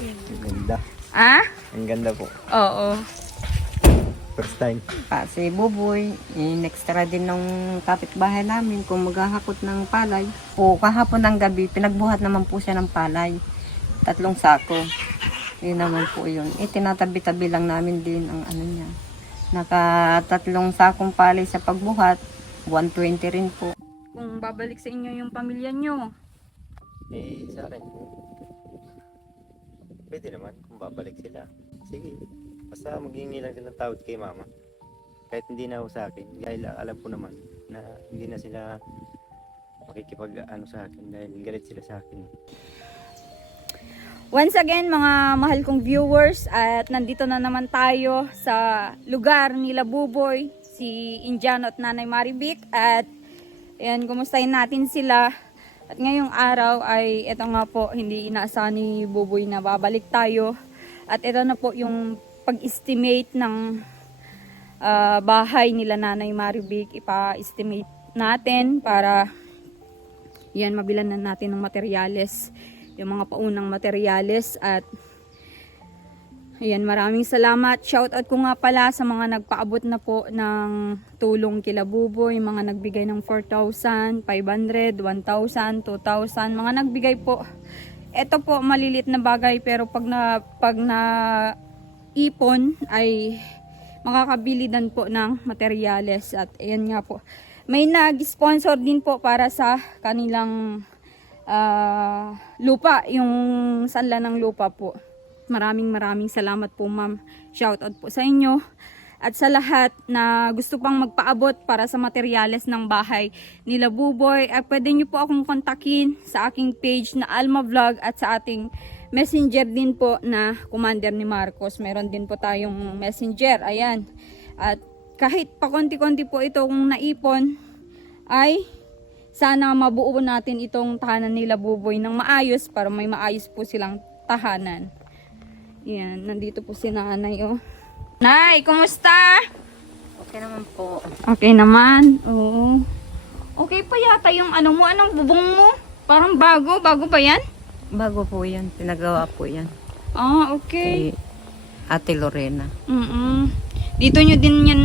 Ang ganda. Ah? Ang ganda po. Oo. First time. Si Buboy, in-extra din ng kapitbahay namin kung maghahakot ng palay. O kahapon ng gabi, pinagbuhat naman po siya ng palay. 3 sako. Yun naman po yun. Tinatabi-tabi lang namin din ang ano niya. Naka 3 sakong palay sa pagbuhat, 120 rin po. Kung babalik sa inyo yung pamilya nyo. Sa akin po. Pwede naman kung babalik sila. Sige. Basta maghingi lang sila ng tawad kay mama. Kahit hindi na ako sa akin. Dahil alam ko naman na hindi na sila makikipag sa akin dahil galit sila sa akin. Once again, mga mahal kong viewers, at nandito na naman tayo sa lugar nila Buboy, si Indiano at Nanay Marivic. At ayan, kumustahin natin sila. At ngayong araw ay ito nga po, hindi inaasahan ni Buboy na babalik tayo. At ito na po yung pag-estimate ng bahay nila Nanay Marivic. Ipa-estimate natin para yan, mabilan na natin ng materyales, yung mga paunang materyales. At ayan, maraming salamat. Shoutout ko nga pala sa mga nagpaabot na po ng tulong kila Buboy, mga nagbigay ng 4,000, 500, 1,000, 2,000, mga nagbigay po. Ito po malilit na bagay, pero pag na ipon ay makakabili din po ng materyales. At ayan nga po, may nag-sponsor din po para sa kanilang lupa, yung sanla ng lupa po. Maraming salamat po, ma'am. Shoutout po sa inyo. At sa lahat na gusto pang magpaabot para sa materyales ng bahay nila Buboy, pwede nyo po akong kontakin sa aking page na Alma Vlog at sa ating messenger din po na Commander ni Marcos. Meron din po tayong messenger. Ayan. At kahit pa konti-konti po ito kung naipon, ay sana mabuo natin itong tahanan nila Buboy ng maayos para may maayos po silang tahanan. Yan, nandito po si nanay, oh. Nay, kumusta? Okay naman po. Okay naman. Oo. Okay pa yata yung ano mo, anong bubong mo? Parang bago ba yan? Bago po yan. Pinagawa po yan. Ah, okay. Ate Lorena. Dito nyo din yan,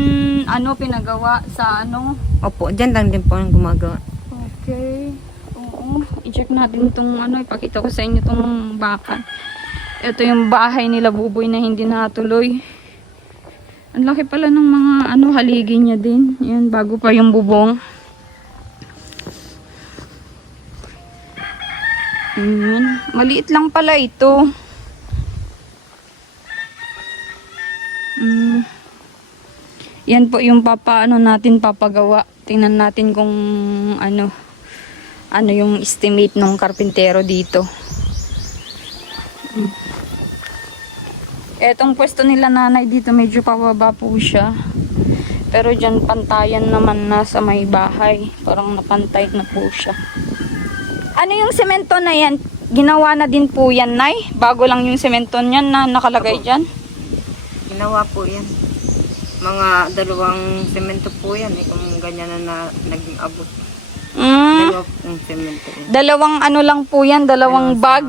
pinagawa sa Opo, dyan lang din po ang gumagawa. Okay. Oo. I-check natin itong ipakita ko sa inyo itong baka. Ito yung bahay nila Buboy na hindi natuloy. Ang laki pala ng mga haligi niya din. Yan, bago pa yung bubong. Yan. Maliit lang pala ito. Yan po yung natin papagawa. Tingnan natin kung ano yung estimate ng karpintero dito. Etong pwesto nila nanay dito, medyo pababa po siya. Pero dyan pantayan naman na sa may bahay. Parang napantay na po siya. Ano yung semento na yan? Ginawa na din po yan, Nay? Bago lang yung semento niyan na nakalagay dyan? Ginawa po yan. Mga 2 semento po yan. Kung ganyan na naging abot. 2 semento. 2 lang po yan, 2 bag.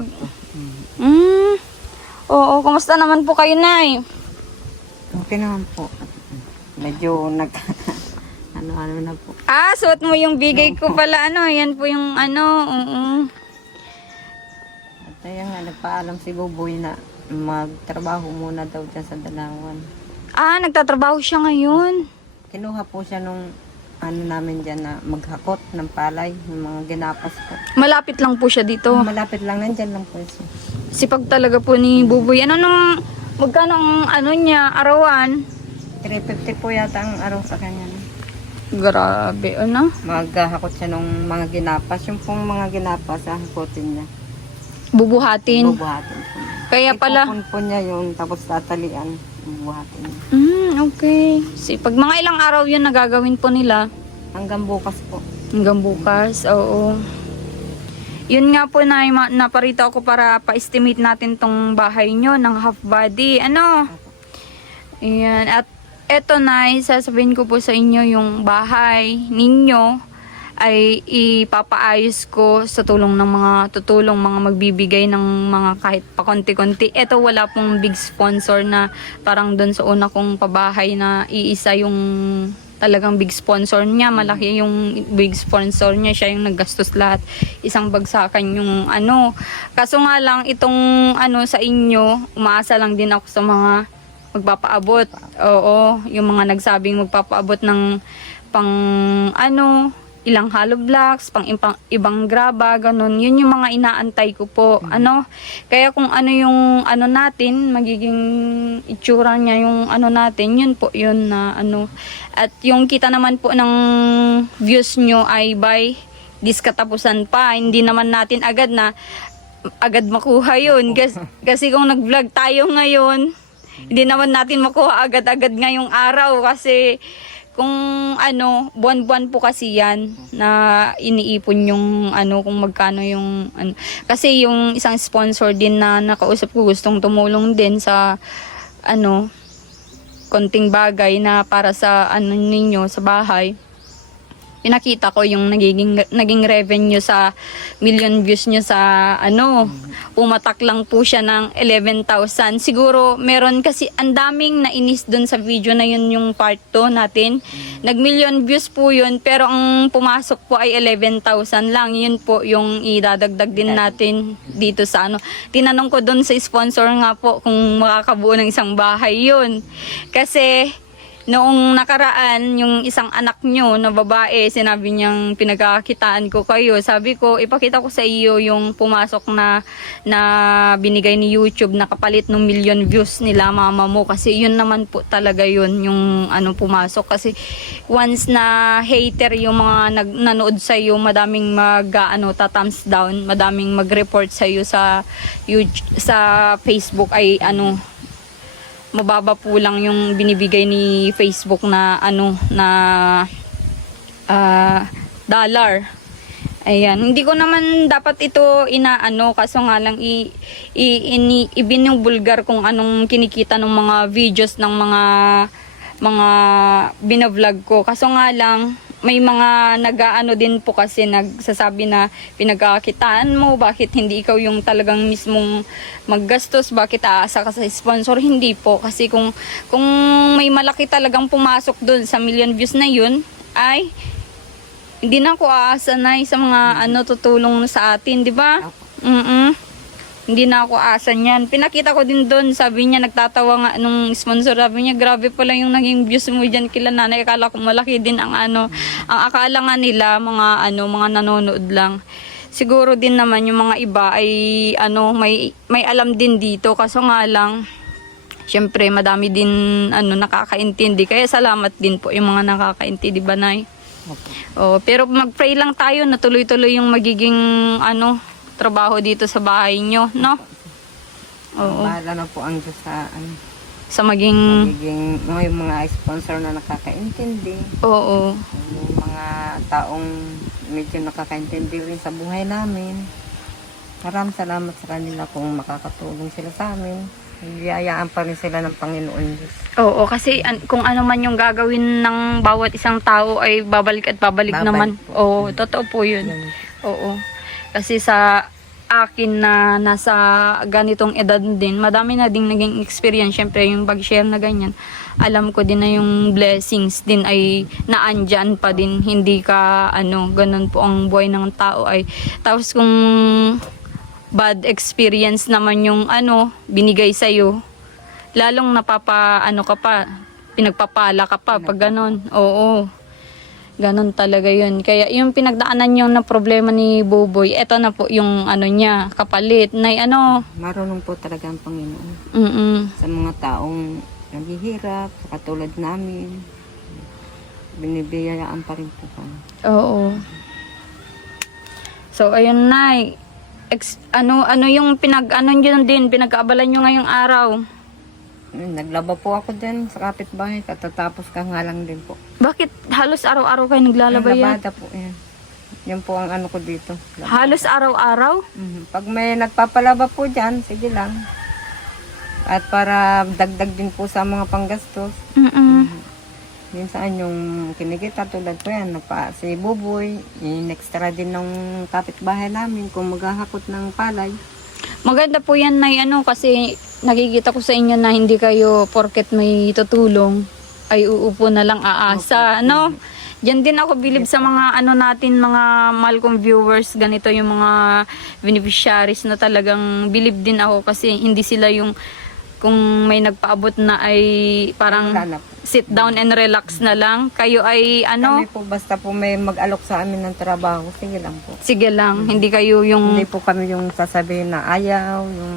Oo, kumusta naman po kayo, Nay? Okay naman po. Medyo ano na po. Suot mo yung bigay ko pala, yan po yung oo. At ayan nga, nagpaalam si Buboy na magtrabaho muna daw dyan sa Dalawan. Nagtatrabaho siya ngayon. Kinuha po siya nung namin dyan na maghakot ng palay, ng mga ginapas po. Malapit lang po siya dito. Malapit lang, nandyan lang po siya. Sipag talaga po ni Buboy. Magkano ang niya, arawan? 350 po yata ang araw sa kanya. Grabe, Maghahakot siya ng mga ginapas. Yung pong mga ginapas, hakotin niya. Bubuhatin. Bubuhatin po niya. Kaya pala. Ipupun po niya yun, tapos tatalian. Bubuhatin niya. Okay. Sipag mga ilang araw yun nagagawin po nila. Hanggang bukas po. Hanggang bukas, oo. Yun nga po na naparito ako para pa-estimate natin tong bahay nyo ng half body. Ayan. At eto na, sasabihin ko po sa inyo yung bahay ninyo ay ipapaayos ko sa tulong ng mga tutulong, mga magbibigay ng mga kahit pa konti-konti. Ito wala pong big sponsor na parang doon sa una kong pabahay na iisa yung talagang big sponsor niya, malaki yung big sponsor niya, siya yung naggastos lahat. Isang bagsakan yung ano. Kaso nga lang itong ano sa inyo, umaasa lang din ako sa mga magpapaabot. Oo, yung mga nagsabing magpapaabot ng pang ano, ilang hollow blocks, pang ibang graba, ganun. Yun yung mga inaantay ko po. Ano? Kaya kung ano yung ano natin, magiging itsura niya yung ano natin, yun po yun na ano. At yung kita naman po ng views nyo ay by this katapusan pa. Hindi naman natin agad makuha yun. Kasi kung nag-vlog tayo ngayon, hindi naman natin makuha agad-agad ngayong araw kasi kung ano, buwan-buwan po kasi yan na iniipon yung ano, kung magkano yung ano. Kasi yung isang sponsor din na nakausap ko gustong tumulong din sa ano, konting bagay na para sa ano ninyo, sa bahay. Pinakita ko yung naging revenue sa million views nyo sa ano, umatak lang po siya ng 11,000. Siguro meron kasi ang daming nainis dun sa video na yun yung part 2 natin. Nag-million views po yun pero ang pumasok po ay 11,000 lang. Yun po yung idadagdag din natin dito sa ano. Tinanong ko dun sa sponsor nga po kung makakabuo ng isang bahay yun. Kasi noong nakaraan, yung isang anak nyo na babae, sinabi niyang pinagkakitaan ko kayo. Sabi ko, ipakita ko sa iyo yung pumasok na binigay ni YouTube na kapalit ng million views nila mama mo. Kasi yun naman po talaga yun, yung ano pumasok. Kasi once na hater yung mga nanood sa iyo, madaming thumbs down, madaming mag-report sa iyo sa Facebook ay ano, mababa po lang yung binibigay ni Facebook na ano na dollar. Ayan, hindi ko naman dapat ito inaano kaso nga lang ibinubulgar kung anong kinikita ng mga videos ng mga binavlog ko. Kaso nga lang may mga nag-aano din po kasi nagsasabi na pinagkakitaan mo, bakit hindi ikaw yung talagang mismong maggastos, bakit aasa ka sa sponsor? Hindi po, kasi kung may malaki talagang pumasok doon sa million views na yun, ay hindi na ako aasa na sa mga ano tutulong sa atin, di ba? Hindi na ako asa niyan. Pinakita ko din doon, sabi niya, nagtatawa nga nung sponsor, sabi niya, grabe pala yung naging views mo dyan kila nanay. Akala ko malaki din ang ano, ang akala nga nila, mga nanonood lang. Siguro din naman yung mga iba ay, may alam din dito, kaso nga lang, syempre, madami din, nakakaintindi. Kaya salamat din po yung mga nakakaintindi, ba, Nay? Okay. Pero mag-pray lang tayo na tuloy-tuloy yung magiging, trabaho dito sa bahay nyo, no? Oo. Bahala na po ang Diyos sa maging yung mga sponsor na nakakaintindi. Oo. Yung mga taong medyo nakakaintindi rin sa buhay namin. Maraming salamat sa kanila kung makakatulong sila sa amin. Biyayaan pa rin sila ng Panginoon Diyos. Oo, kasi kung ano man yung gagawin ng bawat isang tao ay babalik at babalik naman. Po. Oo, totoo po yun. Oo. Kasi sa akin na nasa ganitong edad din, madami na ding naging experience. Syempre yung pag-share na ganyan, alam ko din na yung blessings din ay naandyan pa din. Hindi ka, ganun po ang buhay ng tao ay. Tapos kung bad experience naman yung binigay sa'yo, lalong pinagpapala ka pa pag ganun. Oo. Ganon talaga yun. Kaya yung pinagdaanan yung na problema ni Buboy, eto na po yung niya, kapalit. Marunong po talaga ang Panginoon. Sa mga taong naghihirap, katulad namin, binibiyayaan pa rin po kami. Oo. So, ayun na. Yung pinag-aabalan nyo ngayong araw? Naglaba po ako dyan sa kapitbahay, katatapos ka nga lang din po. Bakit halos araw-araw kayo naglalaba yan? Labada po yan. Yan po ang ko dito. Labada. Halos araw-araw? Pag may nagpapalaba po dyan, sige lang. At para dagdag din po sa mga panggastos. Minsan yung kinikita tulad ko yan, si Buboy, in-extra din ng kapitbahay namin kung maghahakot ng palay. Maganda po yan, Nay, kasi nakikita ko sa inyo na hindi kayo porket may tutulong ay uupo na lang aasa, ano? Diyan din ako bilib sa mga natin, mga mahal kong viewers, ganito yung mga beneficiaries na talagang bilib din ako kasi hindi sila yung kung may nagpaabot na ay parang Wala na po. sit down and relax na lang. Kayo ay Kami po basta po may mag-alok sa amin ng trabaho, sige lang po. sige lang, hindi kayo yung Hindi po kami yung sasabihin na ayaw, yung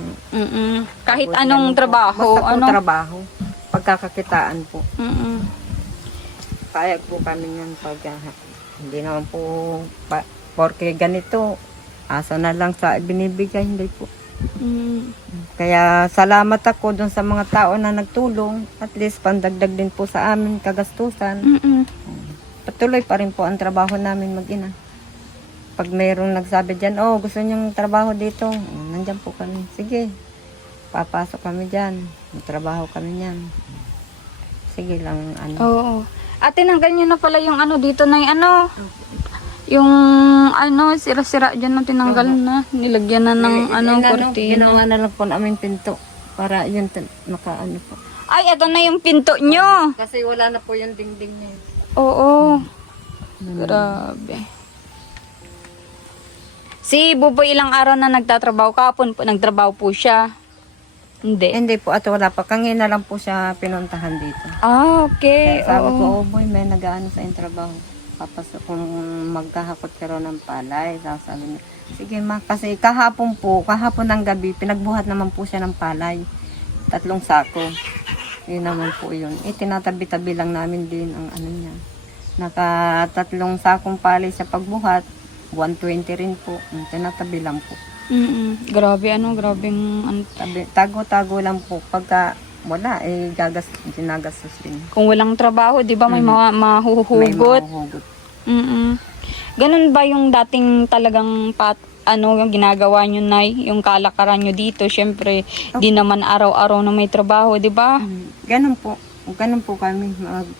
kahit Tapos anong ganun po. trabaho, Basta po trabaho, pagkakakitaan po. Mm-mm. Kaya po kami yan pag hindi naman po, porque ganito, asa na lang sa binibigay, hindi po. Mm. Kaya salamat ako dun sa mga tao na nagtulong. At least pandagdag din po sa amin kagastusan. Mm-mm. Patuloy pa rin po ang trabaho namin mag-ina. Pag mayroong nagsabi dyan, gusto niyong trabaho dito, nandyan po kami. Sige, papasok kami dyan. Trabaho kami niyan. Sige lang, Oo. Ate, nanggal nyo na pala yung dito na yung sira-sira dyan na tinanggal na. Nilagyan na ng kortina. Ginawa na lang po namin pinto. Para yun, naka po. Ay, ito na yung pinto nyo. Kasi wala na po yung dingding niya. Oo. Grabe. Si Buboy ilang araw na nagtatrabaho? Kahapon po, nagtrabaho po siya. Hindi. Hindi po, at wala pa. Kangina lang po siya pinuntahan dito. Ah, okay. Kaya sabi ko, Oo. boy, may nag-ano sa yung trabaho. Papasok kung magkahakot ka rin ng palay. Sabi niya, sige ma, kasi kahapon ng gabi, pinagbuhat naman po siya ng palay. 3 sako. Yun naman po yun. Tinatabi-tabi lang namin din ang niya. Naka 3 sakong palay sa pagbuhat. 120 rin po. Tinatabi lang po. Grabe, grabeng Tago-tago lang po. Pagka wala, ginagastos din. kung walang trabaho, di ba may May mahuhugot? mahuhugot. Ganun ba yung dating talagang yung ginagawa nyo, Nay? Yung kalakaran nyo dito, syempre, di naman araw-araw na may trabaho, di ba? Ganun po. Ganun po kami.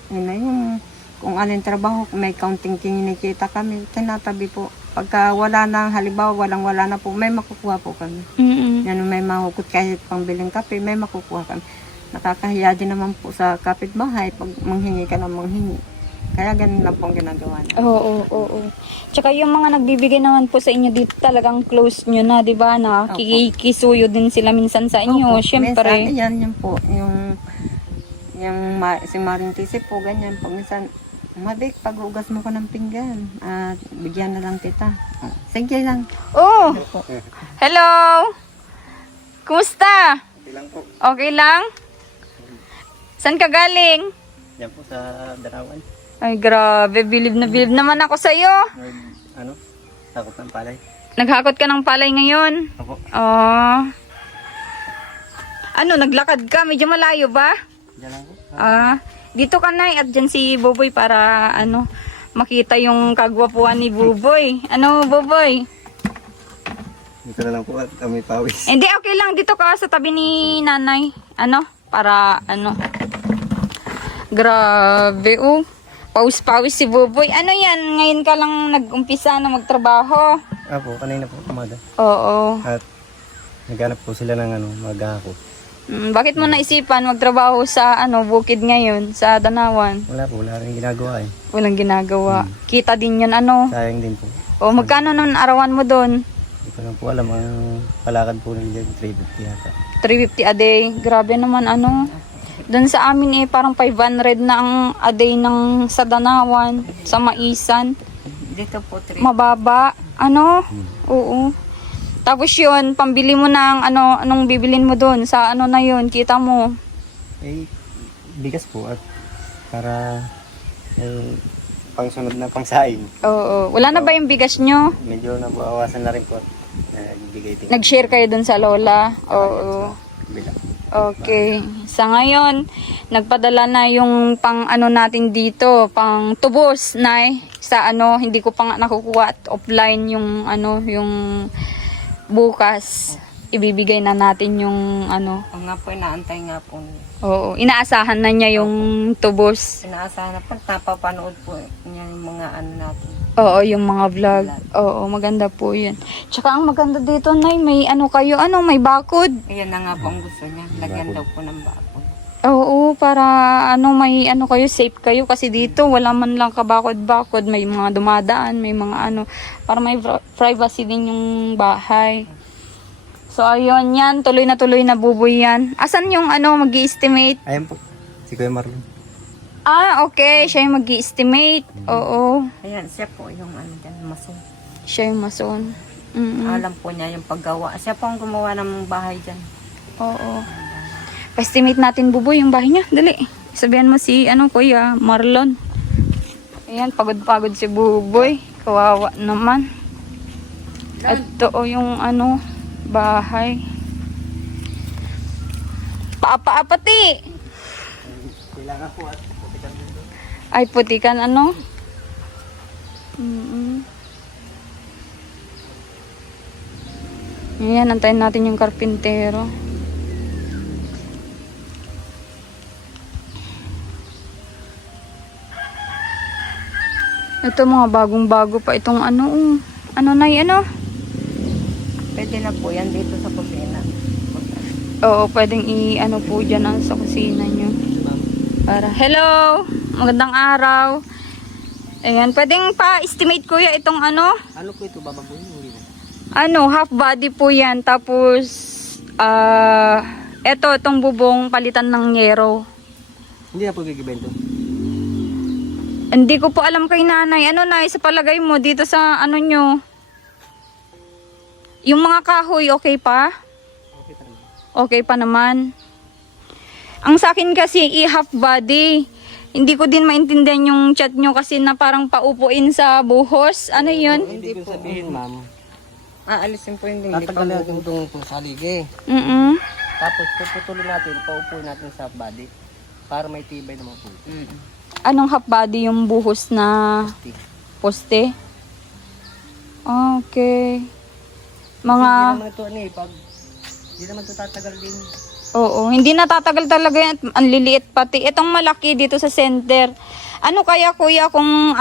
Yung kung alin trabaho, may counting kinikita kami, tinatabi po. Pagka wala na, halimbawa wala na po, may makukuha po kami. Yan, may mahugot kahit pangbiling kape, may makukuha kami. Nakakahiya din naman po sa kapitbahay pag manghingi ka ng manghingi. Kaya ganun lang po ang ginagawa niya. Oo. Tsaka yung mga nagbibigay naman po sa inyo dito, talagang close nyo na, di ba? Kikisuyo din sila minsan sa inyo, syempre. Minsan, yan po. Si Maring Tisi po, ganyan. Pag minsan, Mabik, pag-ugas mo ko ng pinggan at bigyan na lang kita. Sige lang. Oh! Hello! Kumusta? Okay lang po. Okay lang? Saan ka galing? Yan po sa Darawan. Ay, grabe. Bilib na bilib naman ako sa'yo. Takot ng palay. Naghakot ka ng palay ngayon? Ako. Oh. Naglakad ka? Medyo malayo ba? Diyan lang po. Dito ka, Nay, at dyan si Buboy para, makita yung kagwapuan ni Buboy. Buboy? Dito na lang po at may pawis. Hindi, okay lang. Dito ka sa tabi ni Nanay. Para, Grabe, Pawis-pawis si Buboy. Yan? Ngayon ka lang nag-umpisa na magtrabaho? Apo, kanina po umaga. Oo. At naghanap po sila ng maghahakot. Bakit mo naisipan magtrabaho sa bukid ngayon, sa Danawan? Wala rin ginagawa eh. Walang ginagawa. Kita din yun, Sayang din po. O, magkano nun arawan mo doon? Hindi ko lang po alam. Ang palakad po nila 350 yata. 350 a day. Grabe naman, Doon sa amin parang 500 na ang a day ng sa Danawan, sa Maisan. Dito po, 3. Mababa. Oo. Tapos yun, pambili mo ng anong bibilin mo doon sa na yun, kita mo. Bigas po at para pangsunod na pangsaing. Oo. Wala na ba yung bigas nyo? Medyo nabawasan na rin po at nagbigay din. Nag-share kayo doon sa lola? Oo. Bila. Okay. Sa ngayon, nagpadala na yung pang natin dito, pang tubos na sa hindi ko pa nga nakukuha at offline yung yung bukas. ibibigay na natin yung ano. Ang nga po, inaantay nga po niya. Oo, inaasahan na niya yung tubos. Inaasahan na po, napapanood po niya yung mga ano natin. Oo, yung mga vlog. Oo, maganda po yun. Tsaka ang maganda dito, Nay, may ano kayo, may bakod. Ayan na nga po ang gusto niya. Lagyan daw po ng bakod. Oo, para may kayo, safe kayo. Kasi dito, wala man lang kabakod-bakod. May mga dumadaan, may mga para may privacy din yung bahay. So, ayun yan. Tuloy na buboy yan. Asan yung mag-i-estimate? Ayan po, si Kuya Marlon. Okay. Siya yung mag-i-estimate. Oo. Ayan, siya po yung dyan, mason. Siya yung mason. Alam po niya yung paggawa. Siya po ang gumawa ng bahay dyan. Oo. Pa-estimate natin, Buboy, yung bahay niya. Dali. Sabihan mo si, Kuya Marlon. Ayan, pagod-pagod si Buboy. Kawawa naman. Ito yung bahay. Paapa-apati. Kailangan po at putikan dito. Ay, putikan Ayan, antayin natin yung karpintero. Ito mga bagong-bago pa itong Pwede na po yan dito sa kusina. Oo, pwedeng po dyan sa kusina nyo. Hello! Magandang araw. Ayan, pwedeng pa-estimate kuya itong Ano po ito, babaguhin mo? half body po yan. Tapos, itong bubong palitan ng yero. Hindi na po gigibento. Hindi ko po alam kay nanay. Nay, sa palagay mo dito sa nyo? Yung mga kahoy, okay pa? Okay pa naman. Okay pa naman. Ang sa akin kasi, half body. Hindi ko din maintindihan yung chat nyo kasi na parang paupuin sa buhos. Ano yun? Hindi ko sabihin, ma'am. Aalisin po yung hindi pa Tatanggalin natin itong salige. Tapos puputulin natin, paupuin natin sa body. Para may tibay naman po. Anong half body yung buhos na poste? Okay. Mga... Hindi naman ito, hindi naman ito tatagal din. Oo, hindi natatagal talaga yan. Ang liliit pati. Itong malaki dito sa center. Ano kaya kuya kung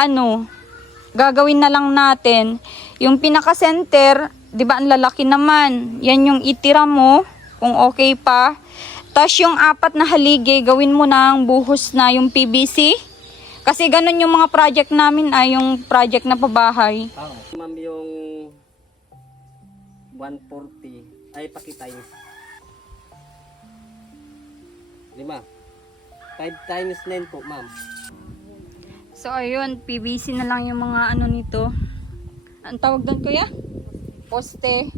gagawin na lang natin? Yung pinaka-center, di ba ang lalaki naman? Yan yung itira mo, kung okay pa. Tapos yung 4 na haligi, gawin mo ng buhos na yung PVC. Kasi ganun yung mga project namin yung project na pabahay. Ma'am, yung 140 ay pakitay. 5 times 9 po, ma'am. So ayun, PVC na lang yung mga nito. Ang tawag doon kuya? Poste.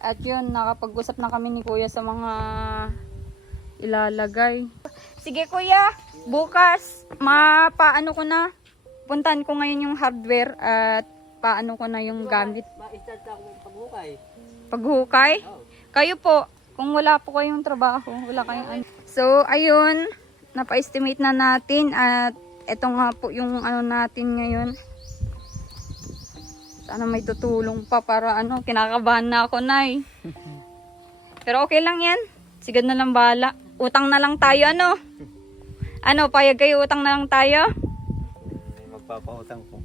At yun, nakapag-usap na kami ni kuya sa mga ilalagay. Sige kuya, bukas mapaano ko na. Puntahan ko ngayon yung hardware at paano ko na yung gamit. Ma-start ka akong paghukay. Paghukay? Kayo po, kung wala po kayong trabaho, wala kayong So, ayun, napa-estimate na natin at ito nga po yung natin ngayon. Sana may tutulong pa para kinakabahan na ako, Nay. Pero okay lang yan. Sigad na lang bahala. Utang na lang tayo, payag kayo, utang na lang tayo? May magpapautang po.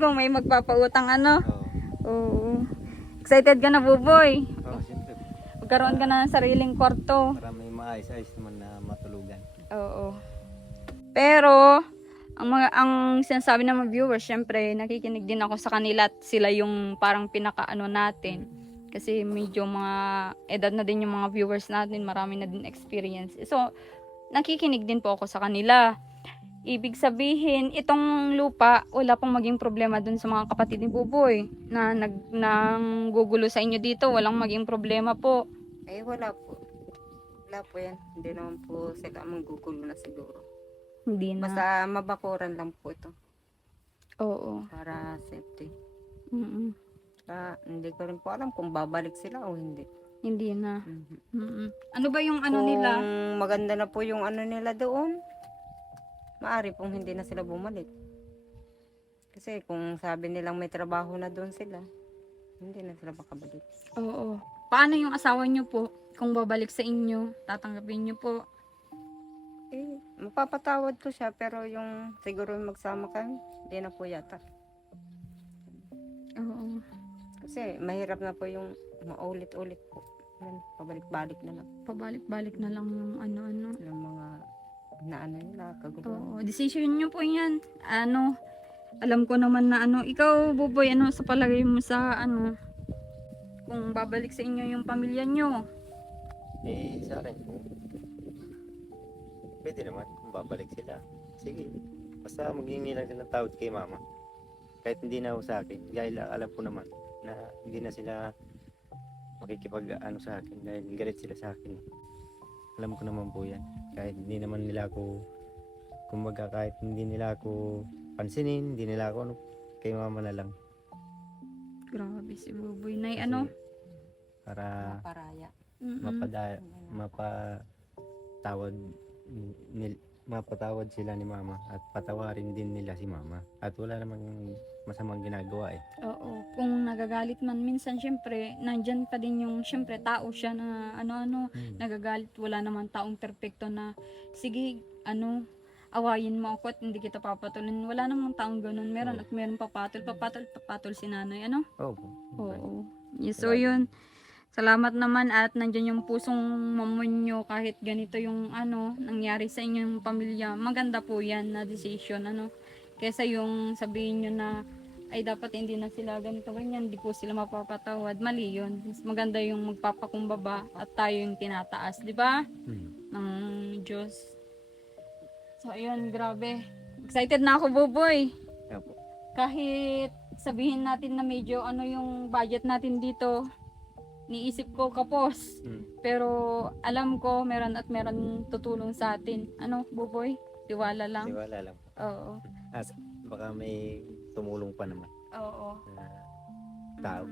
Kung may magpapautang, Oo. Oo. Excited ka na, Buboy? Oo, siyempre. Magkaroon ka na ng sariling kwarto. Para may maayos-ayos naman na matulugan. Oo. Pero, ang sinasabi ng mga viewers, syempre, nakikinig din ako sa kanila at sila yung parang pinaka-ano natin. Kasi medyo mga edad na din yung mga viewers natin, marami na din experience. So, nakikinig din po ako sa kanila. Ibig sabihin, itong lupa, wala pong maging problema dun sa mga kapatid ni Buboy na nanggugulo sa inyo dito. Walang maging problema po. Ay, wala po. Wala po yan. Hindi naman po sila manggugulo na siguro. Hindi na. Basta mabakuran lang po ito. Oo. Para safety. Mm-mm. Hindi ko rin po alam kung babalik sila o hindi. Hindi na. Mhm. Mm-mm. Ano ba yung Kung nila? maganda na po yung nila doon, maari pong hindi na sila bumalik. Kasi kung sabi nilang may trabaho na doon sila, hindi na sila makabalik. Oo. Paano yung asawa niyo po? Kung babalik sa inyo, tatanggapin niyo po? Mapapatawad ko siya pero yung siguro magsama kami, hindi na po yata. Oo. Kasi mahirap na po yung maulit-ulit po. Yan, pabalik-balik na lang. Pabalik-balik na lang yung ano-ano. Yung mga naano nila, kaguluhan. Oo, decision niyo po yan. Alam ko naman na ikaw, Buboy, sa palagay mo sa kung babalik sa inyo yung pamilya niyo? Sa akin po, pwede naman kung babalik sila. Sige, basta maghingi lang sila ng tawad kay mama. Kahit hindi na ako sa akin, dahil alam ko naman na hindi na sila makikipag sa akin dahil galit sila sa akin. Alam ko naman po yan. Kahit hindi naman nila ako, kumbaga kahit hindi nila ako pansinin, hindi nila ako kay mama na lang. Grabe si Buboy. Nay, Kasi para Paraya. mapatawad mapatawad sila ni mama at patawarin din nila si mama. At wala namang masamang ginagawa eh. Oo, kung nagagalit man minsan, syempre, nandyan pa din yung, syempre, tao siya na nagagalit. Wala naman taong perpekto na, sige, awayin mo ako at hindi kita papatulin. Wala namang taong ganun. Meron at meron papatol si nanay, Opo. Oo. Yes, so yun. Salamat naman at nandyan yung pusong mamunyo kahit ganito yung nangyari sa inyong pamilya. Maganda po yan na decision, Kesa yung sabihin nyo na ay dapat hindi na sila ganito ganyan, hindi po sila mapapatawad. Mali yun. Mas maganda yung magpapakumbaba at tayo yung tinataas, di ba? Ng Diyos. So ayun, grabe. Excited na ako, Buboy. Opo. Kahit sabihin natin na medyo yung budget natin dito, niisip ko kapos. Pero alam ko meron at meron tutulong sa atin. Buboy? Tiwala lang. Tiwala lang. Oo. At baka may tumulong pa naman Oo. na tao.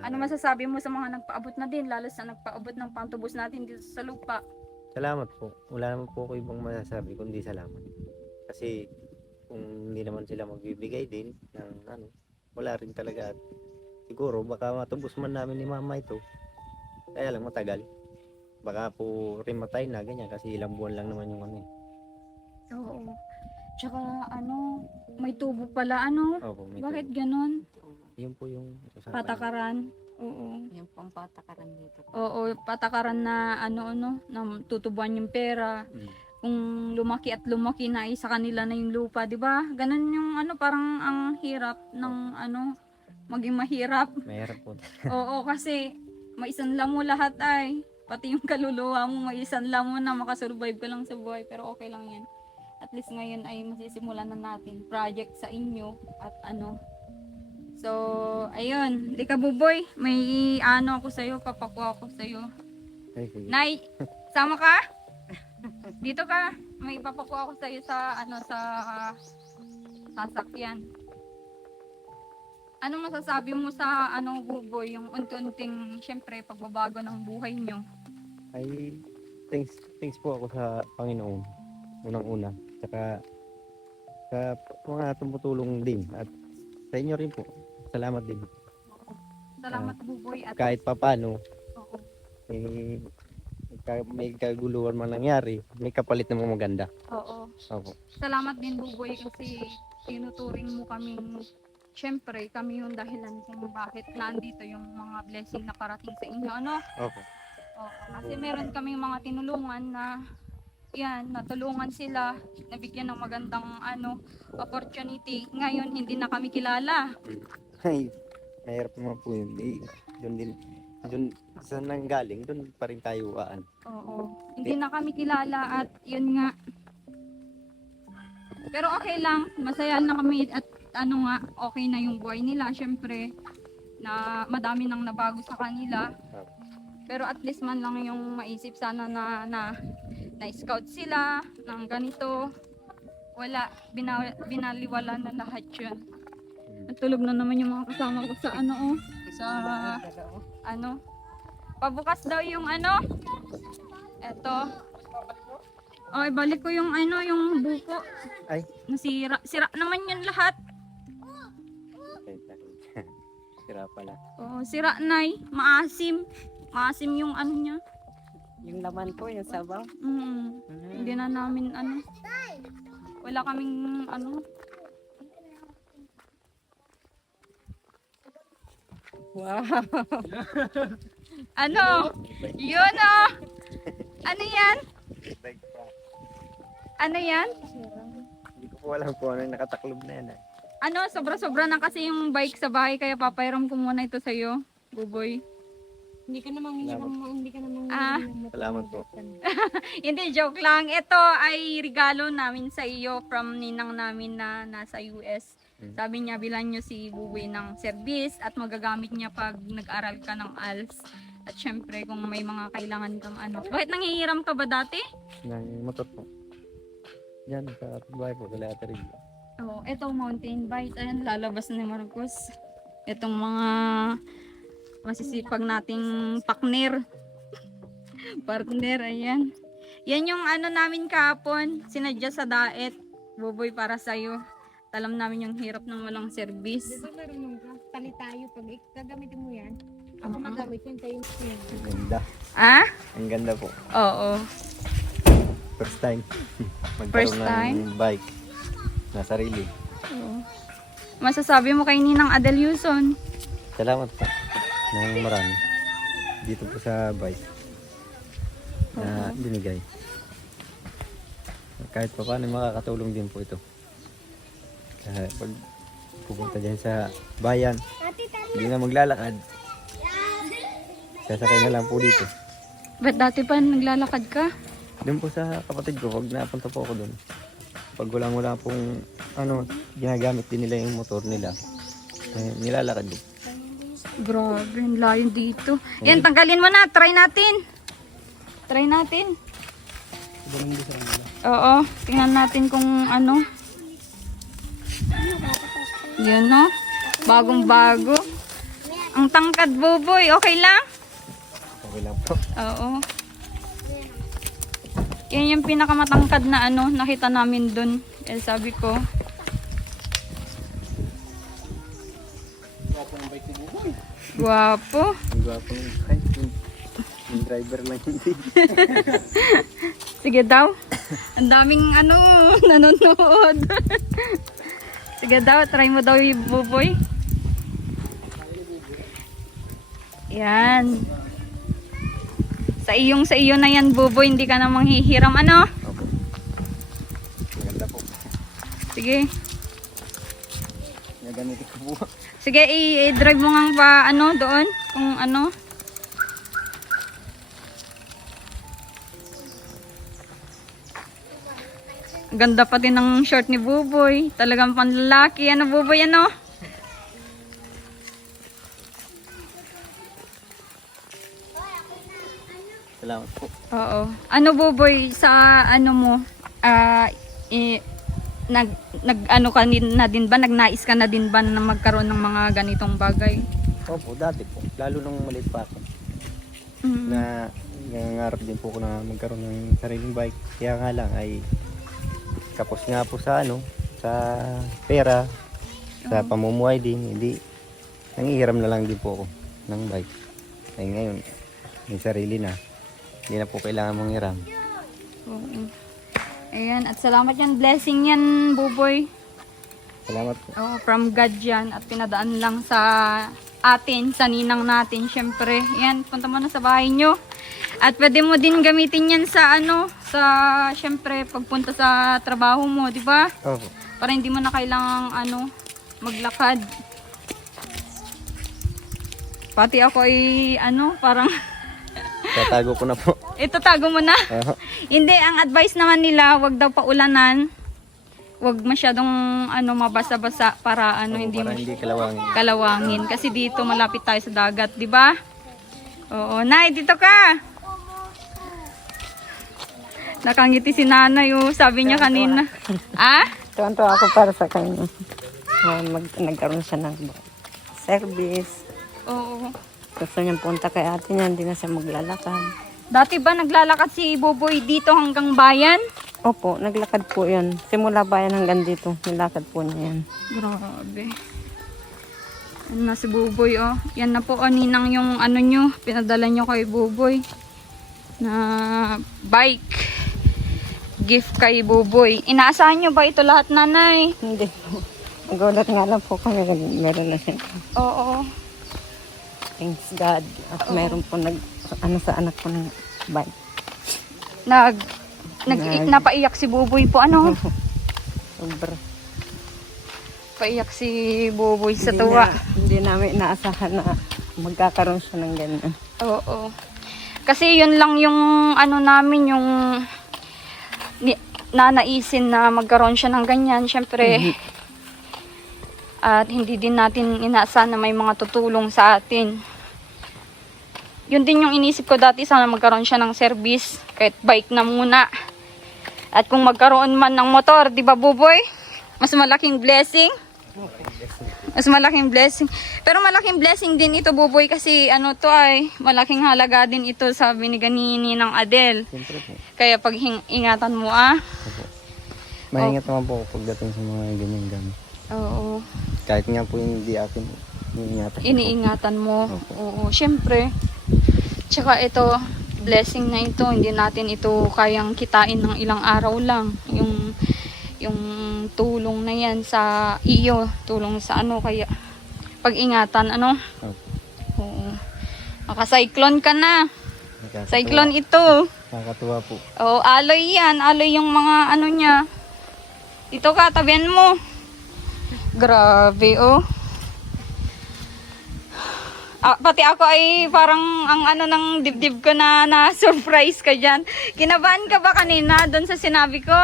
Ano masasabi mo sa mga nagpaabot na din, lalo sa nagpaabot ng pantubos natin dito sa lupa? Salamat po. Wala naman po ako ibang masasabi kundi salamat. Kasi kung hindi naman sila magbibigay din ng wala rin talaga. At siguro baka matubos man namin ni mama ito. Kaya lang matagal. Baka po rin matay na ganyan kasi ilang buwan lang naman yung Oo. Tsaka may tubo pala Opo, may Bakit ganon? yun po yung usapan. Patakaran. Oo. Yung pampatakaran dito. Oo, patakaran na na tutubuan yung pera. Kung lumaki at lumaki na sa kanila na yung lupa, 'di ba? Ganun yung parang ang hirap ng maging mahirap. Mahirap po. Oo, kasi maisanla mo lahat ay. Pati yung kaluluwa mo, maisanla mo na makasurvive ka lang sa buhay. Pero okay lang yan. At least ngayon ay masisimulan na natin project sa inyo at So, ayun. Di ka, Buboy. May ako sa'yo, papakuha ko sa'yo. Ay, sige. Nay, sama ka? Dito ka. May papakuha ko sa'yo sa sa sasakyan. Ano masasabi mo sa Buboy, yung unti-unting, syempre, pagbabago ng buhay nyo? Ay, thanks po ako sa Panginoon. Unang-una. Tsaka sa mga tumutulong din. At sa inyo rin po. Salamat din. Salamat, Buboy. At Kahit papano, oo. may kaguluhan man nangyari, may kapalit na maganda. Oo. Opo. Salamat din, Buboy, kasi tinuturing mo kami. Syempre, kami yung dahilan kung bakit nandito yung mga blessing na parating sa inyo. Opo. Oo. Kasi meron kaming mga tinulungan na natulungan sila, nabigyan ng magandang opportunity. Ngayon, hindi na kami kilala. Ay, mahirap naman po yun. Doon saan nanggaling, doon pa rin tayo uwaan. Oo. Hindi na kami kilala at yun nga. Pero okay lang, masaya na kami at okay na yung buhay nila. Syempre, na madami nang nabago sa kanila. Pero at least man lang yung maisip sana na-scout sila ng ganito. Wala, binaliwala na lahat yun. Natulog na naman yung mga kasama ko sa pabukas daw yung eto. Ibalik ko yung yung buko. Ay. Sira naman yun lahat. Sira pala. Sira nay, maasim. Maasim yung ano niya. Yung laman po, yung sabaw. Hindi na namin ano. Wala kaming ano. Wow. Ano? Yun oh! Ano yan? Bike pa. Ano yan? Hindi ko po alam po ano yung nakataklob na yan. Ano, sobra-sobra na kasi yung bike sa bahay kaya papairam ko muna ito sa'yo, Buboy. Hindi ka namang Salamat po. Hindi, joke lang. Ito ay regalo namin sa iyo from ninang namin na nasa US. Sabi niya, bilan nyo si Buboy ng service at magagamit niya pag nag-aral ka ng ALS. At syempre, kung may mga kailangan kang ano. Bakit nangihiram ka ba dati? Ng motor po. Yan, sa bahay po, sa Ate Rig. Oh, ito mountain bike. Ayan, lalabas ni Marcos. Itong mga masisipag nating partner. Partner, ayan. Yan yung ano namin kahapon. Sinadya sa daet. Buboy para sa'yo. Alam namin yung hirap ng walang service. Diba marunong ka? Tali tayo. Pag gagamitin mo yan, ako magamit yun tayo. Ang ganda. Ah? Ang ganda po. Oo. First time. First Magkaroon time? ng bike na sarili. Oo. Masasabi mo kay Ninang Adel Yuson? Salamat po ng marami dito po sa bike na binigay. Kahit pa paano makakatulong din po ito. Pag pupunta dyan sa bayan, hindi na maglalakad. Sasakay na lang po dito. Ba't dati pa naglalakad ka? Doon po sa kapatid ko, pag napunta po ako doon. Pag wala pong ano, ginagamit din nila yung motor nila. Nilalakad din. Grabe, ang layo dito. Yan, tanggalin mo na. Try natin. Try natin. Oo, tingnan natin kung ano. Yan no. Bagong bago. Ang tangkad, Buboy. Okay lang? Okay lang po. Oo. Yan yung pinakamatangkad na ano, nakita namin dun. Eh, sabi ko. Guwapo. Ang gwapo ng bike. Yung driver lang hindi. Sige daw. Ang daming ano, nanonood. Sige daw, try mo daw yung Buboy. Yan. Sa iyo na yan, Buboy. Hindi ka na manghihiram. Ano? Okay. Maganda po. Sige. Naganito ko po. Sige, i-drive mo nga pa ano doon. Kung ano. Ganda pa din ng short ni Buboy. Talagang panlalaki. Ano, Buboy, ano? Salamat po. Oo. Ano, Buboy, sa ano mo, ano ka na din ba? Nagnais ka na din ba na magkaroon ng mga ganitong bagay? Opo, dati po. Lalo nung maliit pa ako. Mm. Na nangangarap din po ako na magkaroon ng sariling bike. Kaya nga lang ay kapos nga po sa ano, sa pera, sa pamumuhay din. Hindi, nangihiram na lang din po ako ng bike. Ay ngayon, may sarili na. Hindi na po kailangan manghiram. Oo. Ayan, at salamat yan. Blessing yan, Buboy. Salamat po. Oh, from God yan. At pinadaan lang sa atin, sa ninang natin, syempre. Yan, punta mo na sa bahay nyo. At pwede mo din gamitin yan sa ano, sa, syempre, pagpunta sa trabaho mo, di ba? Opo. Para hindi mo na kailangang, ano, maglakad. Pati ako ay, ano, parang, Tatago ko na po. itatago mo na. Oo. Hindi, ang advice naman nila, wag daw paulanan. Wag masyadong ano mabasa-basa para ano Opo, hindi para mo hindi kalawangin. kalawangin kasi dito malapit tayo sa dagat, 'di ba? Oo, Nay, dito ka. Nakangiti si Nanay, oh, sabi niya kanina. Ah? Tuwan-tuwa ako para sa kanya. Nagkaroon siya ng service. Oo. Gusto niyang punta kay ate niya, hindi na siya maglalakad. Dati ba naglalakad si Buboy dito hanggang bayan? Opo, naglakad po yan. Simula bayan hanggang dito, nilakad po niya yan. Grabe. Yan na si Buboy, oh. Yan na po, oh, ninang yung ano nyo, pinadala nyo kay Buboy. Na bike. Gift kay Buboy. Inaasahan nyo ba ito lahat, nanay? Hindi po. Nagulat nga lang po kami. Meron na siya. Oo. Thanks God. At meron po sa anak ko ng bike. Napaiyak si Buboy po, ano? Sobra. Paiyak si Buboy sa tuwa. Hindi namin inaasahan na magkakaroon siya ng ganyan. Oo. Kasi yun lang yung ano namin, yung nanaisin na magkaroon siya ng ganyan. Siyempre, at hindi din natin inaasahan na may mga tutulong sa atin. Yun din yung inisip ko dati, sana magkaroon siya ng service, kahit bike na muna. At kung magkaroon man ng motor, di ba Buboy? Mas malaking blessing. Mas malaking blessing. Pero malaking blessing din ito, Buboy, kasi ano to ay, malaking halaga din ito sa binigyan ni ng Adel. Siyempre po. Kaya pag ingatan mo, ah. Opo. Maingat naman po ako pagdating sa mga ganyan gamit. Oo. Kahit nga po hindi akin, iniingatan. Iniingatan mo. Opo. Oo, syempre. Tsaka ito, blessing na ito, hindi natin ito kayang kitain ng ilang araw lang. Yung tulong na yan sa iyo, tulong sa ano, kaya pag-ingatan, ano? Opo. Oo. Maka-cyclone ka na. Nakakatuwa. Cyclone ito. Nakakatuwa po. Oo, aloy yan. Aloy yung mga ano niya. Dito ka, tabihan mo. Grabe, oh. Pati ako ay parang ang ano ng dibdib ko na surprise ka dyan. Kinabahan ka ba kanina doon sa sinabi ko?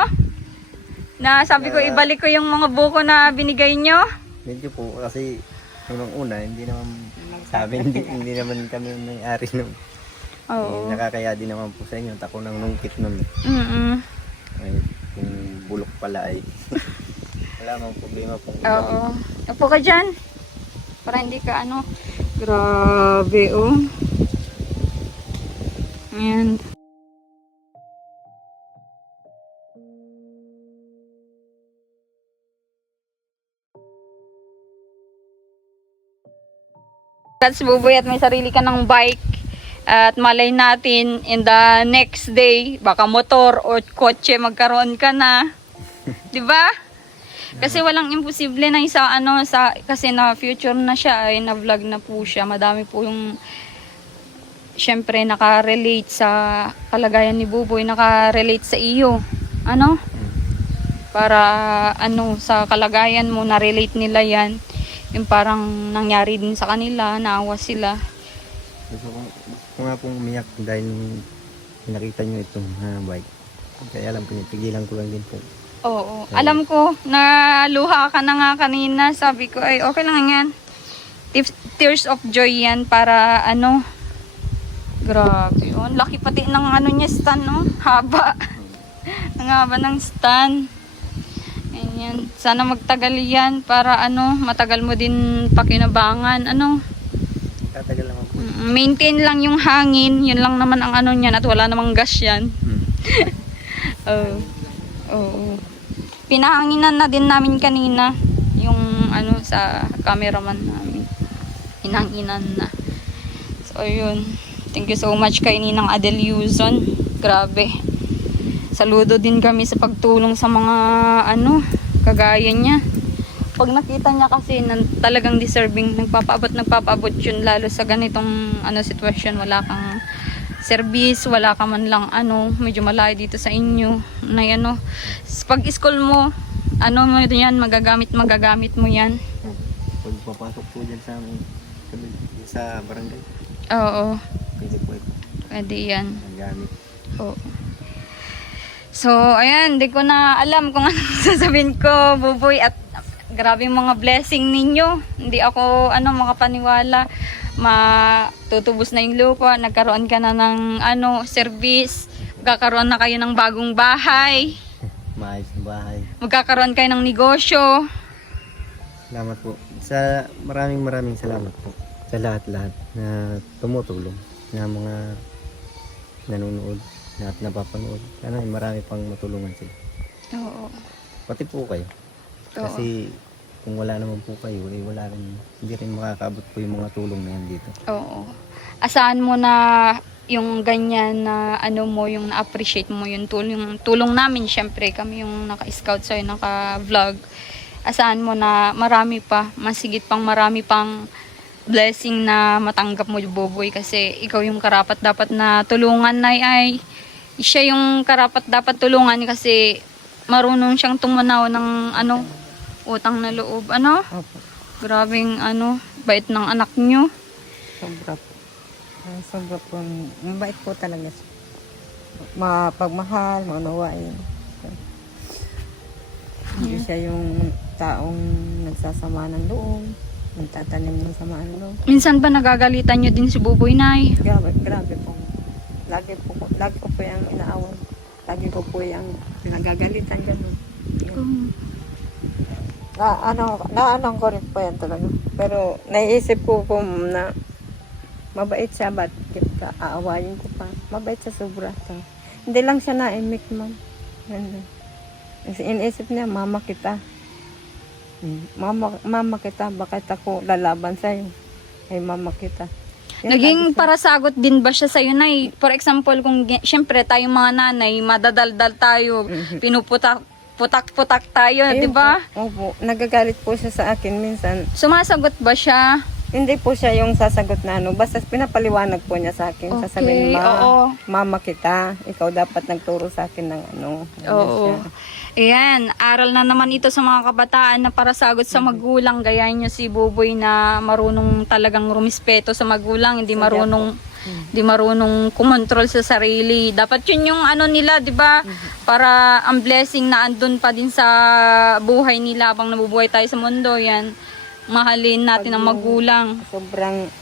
Na sabi ko ibalik ko yung mga buko na binigay nyo? Medyo po kasi unang-una hindi naman sabi hindi naman kami may-ari nun. Oo. Nakakaya din naman po sa inyo. Tako ng nungkit nun. Ay, kung bulok pala ay wala mang problema po. Oo. Upo ka dyan. Para hindi ka ano. Grabe, oh. Ayan. That's Buboy, at may sarili ka ng bike. At malay natin in the next day, baka motor o kotse magkaroon ka na. 'Di ba? Kasi walang imposible na isa ano sa kasi na future na siya ay na-vlog na po siya. Madami po yung syempre naka-relate sa kalagayan ni Buboy, naka-relate sa iyo. Ano? Para ano sa kalagayan mo na-relate nila 'yan. Yung parang nangyari din sa kanila, naawa sila. Gusto ko nga pong umiyak dahil nakita nyo itong bike. Kaya alam ko, pigilan ko lang din po. Oo. Alam ko na luha ka na nga kanina. Sabi ko ay okay lang yan. Tears of joy yan para ano. Grabe yun. Laki pati ng ano niya stand, no? Haba. Ang haba ng stand. Ayan. Sana magtagal yan para ano, matagal mo din pakinabangan. Ano? Tatagal naman po. Maintain lang yung hangin. Yun lang naman ang ano niyan at wala namang gas yan. Oo. Oo. Pinahanginan na din namin kanina yung ano sa cameraman namin. Hinanginan na. So yun. Thank you so much kay Ninang Adel Yuzon. Grabe. Saludo din kami sa pagtulong sa mga ano, kagaya niya. Pag nakita niya kasi na talagang deserving, nagpapaabot yun lalo sa ganitong ano sitwasyon, wala kang service, wala ka man lang ano, medyo malayo dito sa inyo na ano, pag school mo ano mo yan, magagamit mo yan. Pag papasok po dyan sa amin, sa barangay, Oo, pwede po ito. pwede yan. Nagamit. Oo. So ayan, di ko na alam kung ano sasabihin ko, Buboy, at grabe mga blessing ninyo. Hindi ako ano makapaniwala. Matutubos na yung lupa, nagkaroon ka na ng ano, service, magkakaroon na kayo ng bagong bahay, Maayos na bahay. magkakaroon kayo ng negosyo. Salamat po. Sa maraming salamat po. Sa lahat-lahat na tumutulong. Na mga nanonood at napapanood. Sana marami pang matulungan sila. Oo. Pati po kayo. Oo. Kasi kung wala naman po kayo, wala rin, hindi rin makakaabot po yung mga tulong na yan dito. Oo. Asahan mo na yung ganyan na ano mo, yung na-appreciate mo yung tulong namin, syempre kami yung naka-scout sa'yo, naka-vlog. Asahan mo na marami pa, masigit pang marami pang blessing na matanggap mo, Buboy, kasi ikaw yung karapat dapat na tulungan, Nay. Ay siya yung karapat dapat tulungan kasi marunong siyang tumunaw ng utang na loob. Opo. Grabing bait ng anak nyo. Sobra po. Sobra po. Mabait po talaga siya. Mapagmahal, maunawain. Hindi siya yung taong nagsasama ng loob, nagtatanim ng sama ng loob. Minsan ba nagagalitan nyo din si Buboy, Nay? Grabe po. Lagi ko po yung inaaway. Lagi ko po yung pinagagalitan ganun. Naanong ko rin po yan talaga. Pero naiisip ko po na mabait siya, ba't kita aawayin ko pa. Mabait siya sobra. Hindi lang siya naimik, ma'am. Kasi iniisip niya, mama kita. Mama kita, bakit ako lalaban sa'yo? Ay, mama kita. Yan, Naging lagi siya. parasagot din ba siya sa'yo, Nay? For example, kung syempre tayong mga nanay, madadaldal tayo, putak-putak tayo, Ayun di ba? po. Opo, nagagalit po siya sa akin minsan. Sumasagot ba siya? Hindi po siya yung sasagot na basta pinapaliwanag po niya sa akin. Okay, Sasabihin, oo. mama kita, ikaw dapat nagturo sa akin ng Oo. siya. Ayan, aral na naman ito sa mga kabataan na parasagot sa magulang. Gayahin nyo si Buboy na marunong talagang rumispeto sa magulang, hindi marunong kumontrol sa sarili. Dapat yun yung nila, di ba? Para ang blessing na andun pa din sa buhay nila habang nabubuhay tayo sa mundo. Yan, mahalin natin ang magulang. Sobrang,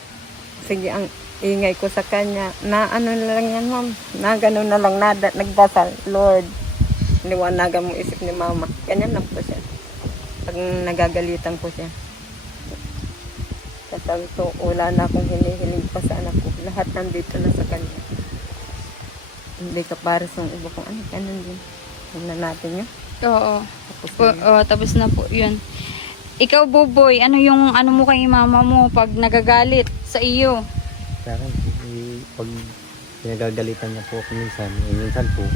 sige, ang ingay ko sa kanya, na na lang yan, ma'am, na gano'n na lang, nagdasal, Lord, liwanagan mo isip ni mama. Ganyan lang po siya. Pag nagagalitan ko siya. Sabi ko, wala na akong hinihiling pa sa anak ko. Lahat nandito na sa kanya. Hindi ka pares ng iba kong ganun din. Tingnan natin yun. Oo. Tapos Tapos na po, yun. Ikaw, Buboy, ano yung mo kay mama mo pag nagagalit sa iyo? Sa akin, pag pinagagalitan niya po ako minsan po,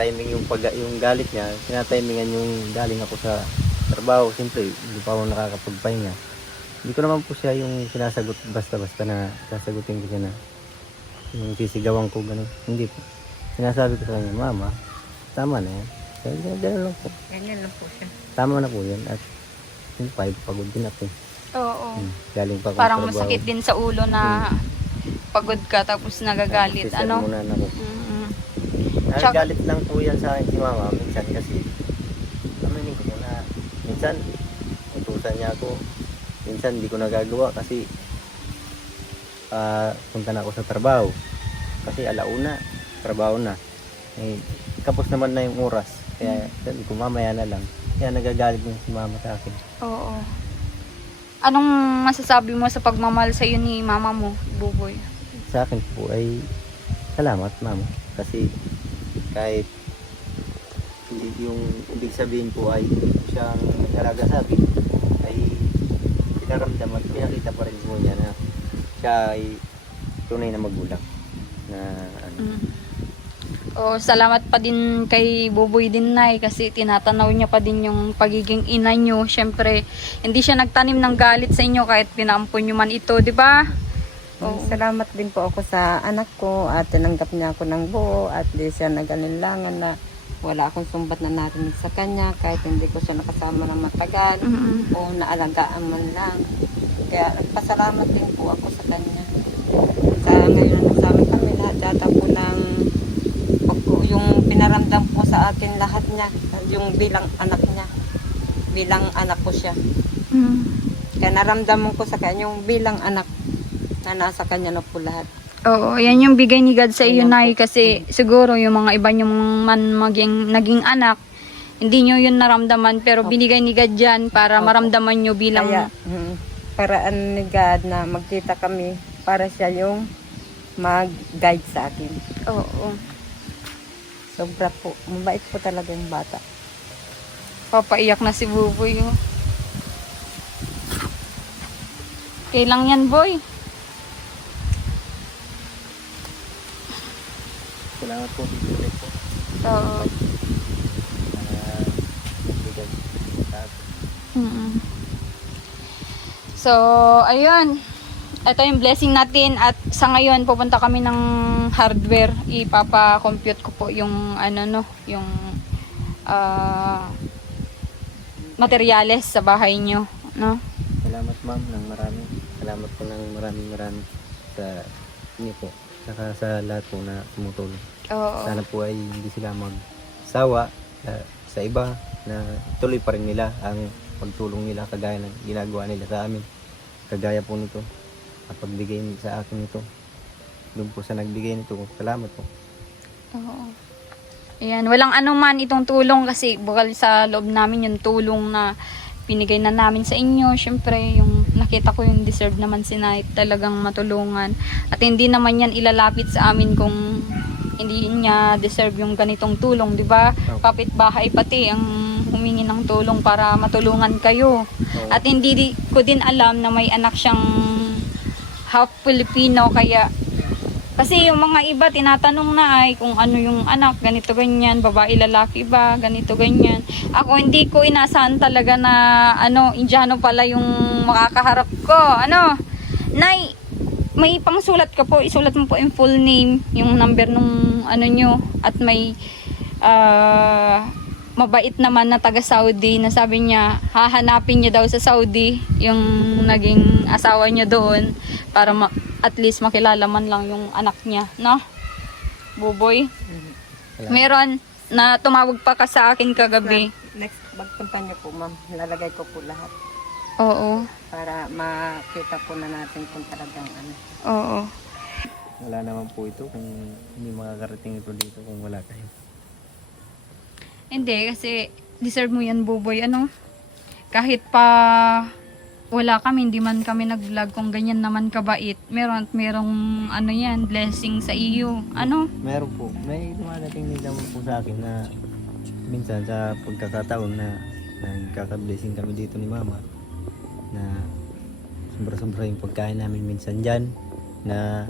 timing yung galit niya, tinatimingan yung galing ako sa trabaho. Siyempre, hindi pa ako nakakapagpahinga. Hindi ko naman po siya yung sinasagot basta-basta na sasagutin ko siya na yung sisigawan ko, gano'n. Hindi po. Sinasabi ko sa kanya, mama, tama na yan. Gano'n lang po. ganyan lang po siya. Tama na po yan. At yung pagod din ako. Oo. Galing pa ako Parang sa trabaho. masakit din sa ulo na pagod ka tapos nagagalit. Muna na ako. Nagagalit lang po yan sa akin si mama. Minsan kasi, aminin ko na, minsan, utusan niya ako. Minsan, hindi ko nagagawa kasi punta na ako sa trabaho. Kasi alauna, trabaho na. Eh, kapos naman na yung oras. Kaya, sabi ko, mamaya na lang. Kaya nagagalit din si mama sa akin. Oo. Anong masasabi mo sa pagmamahal sa iyo ni mama mo, Buboy? Sa akin po ay salamat, mama. Kasi kahit hindi yung ibig sabihin po ay siyang nag-alaga sa akin, ay pinaramdam at pinakita pa rin po niya na siya ay tunay na magulang. Na Salamat pa din kay Buboy din, Nay, kasi tinatanaw niya pa din yung pagiging ina niyo. Siyempre, hindi siya nagtanim ng galit sa inyo kahit pinaampon niyo man ito, di ba? Salamat din po ako sa anak ko at tinanggap niya ako ng buo at di siya nag-alinlangan na wala akong sumbat na narinig sa kanya kahit hindi ko siya nakasama ng matagal o naalagaan man lang. Kaya nagpasalamat din po ako sa kanya. Sa ngayon na nagsama kami lahat data po ng yung pinaramdam po sa akin lahat niya, yung bilang anak niya, bilang anak ko siya. Kaya naramdaman ko sa kanya yung bilang anak na nasa kanya na po lahat. Oo, yan yung bigay ni God sa iyo, Ayan Nay, kasi siguro yung mga iba niyong naging anak, hindi nyo yun naramdaman, pero binigay ni God yan para maramdaman nyo bilang... Kaya, paraan ni God na magkita kami para siya yung mag-guide sa akin. Oo. Sobra po, mabait po talaga yung bata. Papaiyak na si Buboy. Oh. Kailang yan, boy. Salamat po dito ulit po. Oo. Bigay sa akin. Mm-mm. So, ayun. Ito yung blessing natin at sa ngayon pupunta kami ng hardware. Ipapa-compute ko po yung ano no, yung materyales sa bahay nyo, no? Salamat ma'am ng marami. Salamat po ng maraming sa inyo po. Saka sa lahat po na tumutulong. Oo. Sana po ay hindi sila magsawa sa iba na tuloy pa rin nila ang pagtulong nila kagaya ng ginagawa nila sa amin. Kagaya po nito. Pagbigay sa akin ito. Doon po sa nagbigay nito. Salamat po. Oo. Ayan, walang anuman itong tulong kasi bukal sa loob namin yung tulong na pinigay na namin sa inyo. Syempre, yung nakita ko yung deserve naman si Night talagang matulungan. At hindi naman yan ilalapit sa amin kung hindi niya deserve yung ganitong tulong, di ba? Okay. Kapitbahay pati ang humingi ng tulong para matulungan kayo. At hindi ko din alam na may anak siyang half Filipino kaya kasi yung mga iba tinatanong na ay kung ano yung anak, ganito ganyan, babae lalaki ba, ganito ganyan. Ako hindi ko inaasahan talaga na Indiano pala yung makakaharap ko. Nay, may pangsulat ka po, isulat mo po yung full name, yung number nung nyo at may mabait naman na taga Saudi na sabi niya hahanapin niya daw sa Saudi yung naging asawa niya doon para at least makilala man lang yung anak niya, no? Buboy. Salamat. Meron na tumawag pa ka sa akin kagabi. Next pagpunta niyo po, ma'am, lalagay ko po lahat Oo. para makita po na natin kung talagang ano. Oo. Wala naman po ito kung hindi makakarating ito dito kung wala kayo. Hindi, kasi deserve mo yan, Buboy. Kahit pa wala kami, hindi man kami nag-vlog kung ganyan naman kabait. Merong yan, blessing sa iyo. Meron po. May dumadating din naman po sa akin na minsan sa pagkakataon na nagkaka-blessing kami dito ni Mama na sobra-sobra yung pagkain namin minsan dyan na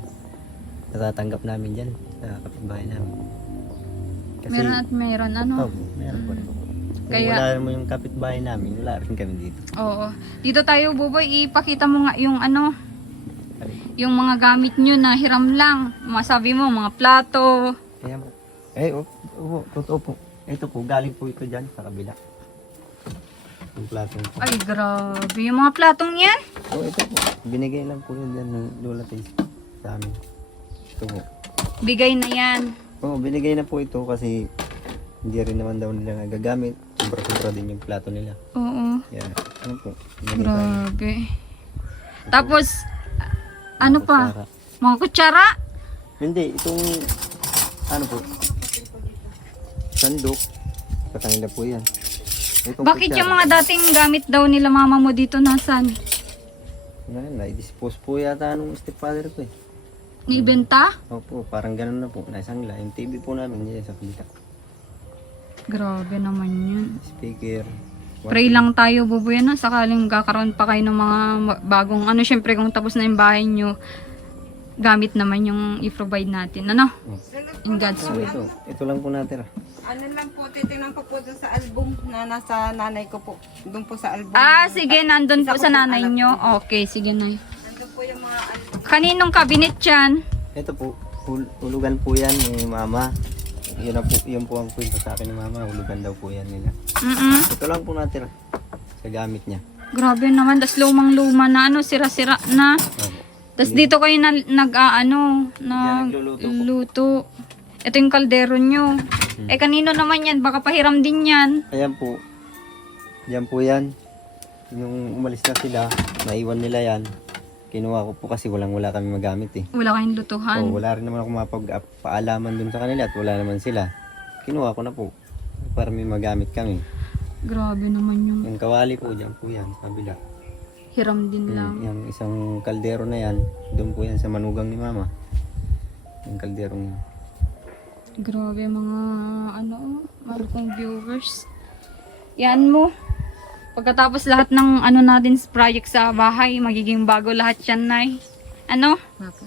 natatanggap namin dyan sa kapitbahay namin. Kasi, Meron at meron, meron po rin. Kung Kaya- wala naman yung kapitbahay namin, wala rin kami dito. Oo. Dito tayo, Buboy, ipakita mo nga yung yung mga gamit nyo na hiram lang. Masabi mo, mga plato. Kaya po. Totoo po. Ito po, galing po ito dyan sa kabila. Yung platong po. Ay, grabe. Yung mga platong yan. Ito po. Binigay lang po yun dyan ng Lola Tis sa amin. Ito po. Bigay na yan. Binigay na po ito kasi hindi rin naman daw nila nagagamit. Sobra-sobra din yung plato nila. Oo. Yan. Ano po? Binigay tayo. Grabe. Tapos, ano pa? Kutsara. Mga kutsara? Hindi, itong ano po? Sandok. Patangin na po yan. Itong Bakit yung kutsara. mga dating gamit daw nila mama mo dito nasan? Yan, na-dispose po yata nung stepfather ko eh. Naibenta? Opo, parang ganun na po. Naisangla. Yung TV po namin dyan sa kabila. Grabe naman yun. Speaker. Pray lang tayo, Buboy, sakaling kakaroon pa kayo ng mga bagong, syempre kung tapos na yung bahay nyo, gamit naman yung i-provide natin, in God's will. Ito lang po natira. Ano lang po, titingnan ko po doon sa album na nasa nanay ko po. Doon po sa album. Sige, nandun po sa nanay nyo. Okay, sige na. Nandun po yung mga album. Kaninong cabinet yan? Ito po, hulugan po yan ni Mama. Yun po ang kwento sa akin ni Mama. Hulugan daw po yan nila. Ito lang po natira sa gamit niya. Grabe naman, tas lumang-luma na, sira-sira na. Tas dito kayo nagluluto. Ito yung kaldero nyo. Kanino naman yan? Baka pahiram din yan. Ayan po. Yan po yan. Nung umalis na sila, naiwan nila yan. Kinuha ko po kasi wala kami magamit eh. Wala kayong lutuhan. Wala rin naman ako mapagpaalaman dun sa kanila at wala naman sila. Kinuha ko na po para may magamit kami. Grabe naman yung Yung kawali po, dyan po yan, sa kabila. hiram din lang. Yung isang kaldero na yan, doon po yan sa manugang ni Mama. Yung kalderong yan. Grabe mga mahal kong viewers. Yan mo. Pagkatapos lahat ng ano natin project sa bahay, magiging bago lahat yan, Nay. Ano? Nga po.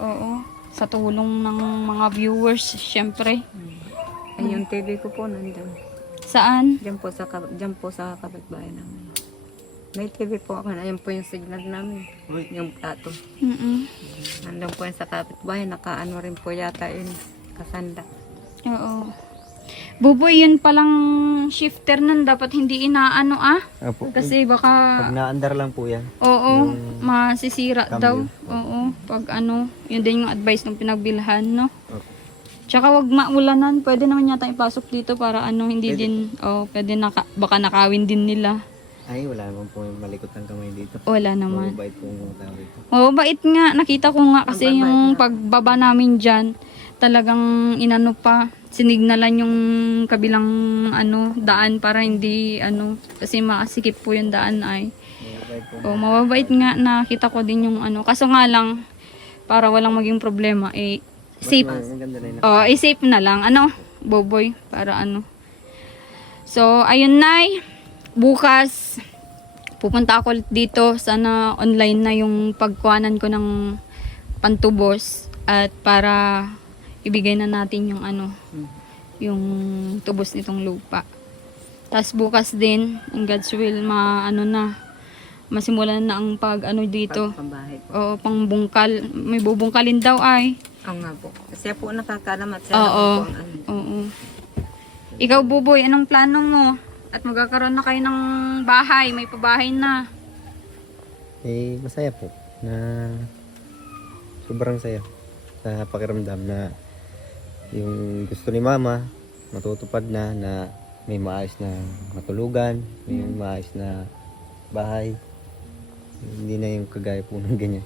Oo. Sa tulong ng mga viewers, syempre. Ay, yung TV ko po nandun. Saan? Diyan po sa kapitbahay namin. May TV po ako. Ayan po yung signal namin. Yung plato. Mm-mm. Nandun po yung sa kapitbahay. Nakaano rin po yata yun. Kasanda. Oo. Buboy, yun palang shifter nun. Dapat hindi inaano Opo. Kasi baka, Pag naandar lang po yan. oo, yung masisira cambio. daw. Oo. Pag ano, yun din yung advice ng pinagbilhan, no? Opo. Tsaka wag maulanan. Pwede naman yata ipasok dito para ano, hindi Pwede. din, pwede baka nakawin din nila. Ay, wala naman po yung malikot ng kamay dito. Wala naman. Mabait po yung mga tao dito. Oo, bait nga. Nakita ko nga kasi Ang babait yung nga. pagbaba namin dyan, talagang inano pa, sinignalan yung kabilang ano, daan para hindi ano, kasi makasikip po yung daan ay. Mabait po. Oo, mababait nga. Nakita ko din yung ano. Kaso nga lang, para walang maging problema, safe. Ang ganda na yun. Oh, safe na lang. Ano? Boboy. Para ano. So, ayun, Nay. Bukas, pupunta ako ulit dito. Sana online na yung pagkuhanan ko ng pantubos. At para ibigay na natin yung ano, yung tubos nitong lupa. Tapos bukas din, in God's will, masimulan na ang pag ano dito. Pambahay po. Oo, pangbungkal. May bubungkalin daw ay. Oo nga po. Siya po nakakalamat. Siya Oo. naman po ang ano. Oo. Ikaw, Buboy, anong plano mo? At magkakaroon na kayo ng bahay, may pabahay na. Masaya po na sobrang saya sa pakiramdam na yung gusto ni mama matutupad na may maayos na matulugan, may maayos na bahay. Hindi na yung kagaya po ng ganyan.